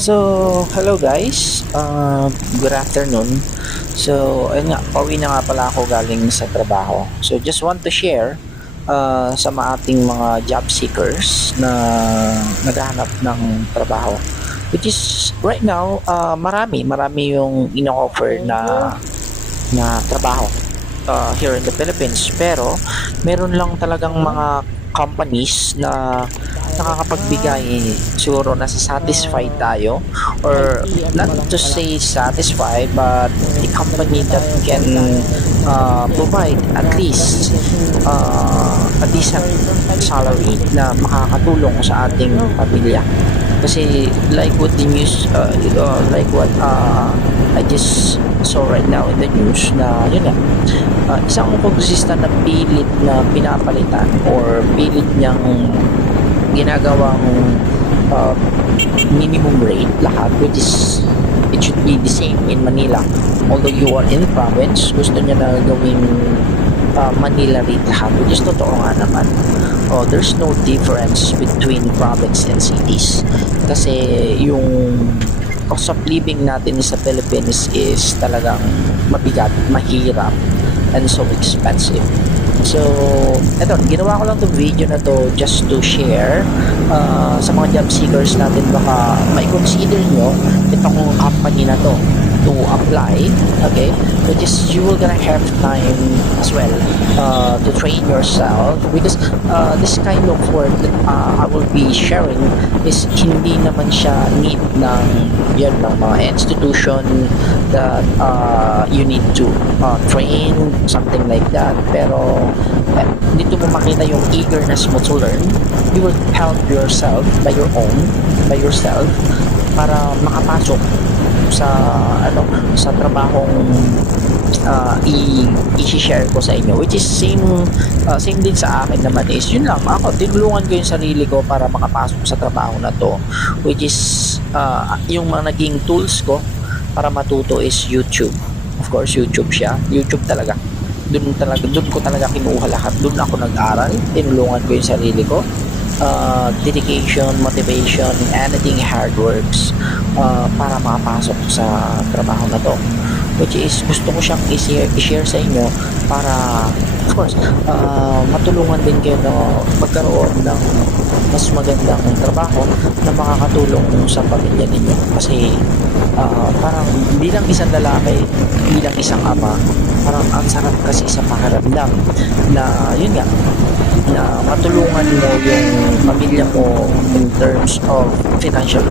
So, hello guys. Good afternoon. So, ayun nga, pauwi na nga pala ako galing sa trabaho. So, just want to share sa ating mga job seekers na naghahanap ng trabaho. Which is, right now, marami yung ino-offer na trabaho here in the Philippines. Pero, meron lang talagang mga companies na nakakapagbigay, siguro nasa satisfied tayo, or not to say satisfied, but a company that can provide at least a decent salary na makakatulong sa ating pamilya. Kasi like what the news like what I just saw right now in the news, na yun nga, isang kongresista na pilit na pinapalitan or pilit niyang ginagawang minimum rate lahat, which is it should be the same in Manila. Although you are in province, gusto niya na gawing Manila rate lahat, which is totoo nga naman. There's no difference between province and cities, kasi yung cost of living natin sa Philippines is talagang mabigat, mahirap, and so expensive. So, eto, ginawa ko lang itong video na to just to share sa mga job seekers natin. Baka may consider nyo itong company na to to apply, okay? Which is, you will gonna have time as well to train yourself, because this kind of work that I will be sharing is hindi naman siya need ng ng mga institution that you need to train, something like that. Pero dito mo makita yung eagerness mo to learn. You will help yourself by yourself para makapasok sa sa trabahong i-share ko sa inyo, which is same din sa akin naman. Is yun lang, ako tinulungan ko yung sarili ko para makapasok sa trabaho na to, which is yung mga naging tools ko para matuto is YouTube. Of course, YouTube talaga. Doon ko talaga kinuha lahat. Doon ako nag-aral, tinulungan ko yung sarili ko. Dedication, motivation, anything hard works para makapasok sa trabaho na to, which is gusto ko siyang i-share sa inyo para, of course, matulungan din kayo na magkaroon ng mas magandang trabaho na makakatulong sa pamilya ninyo. Kasi parang bilang isang lalaki, bilang isang ama, parang ang sarap kasi sa pakiramdam na yun nga, na matulungan mo yung pamilya mo in terms of financial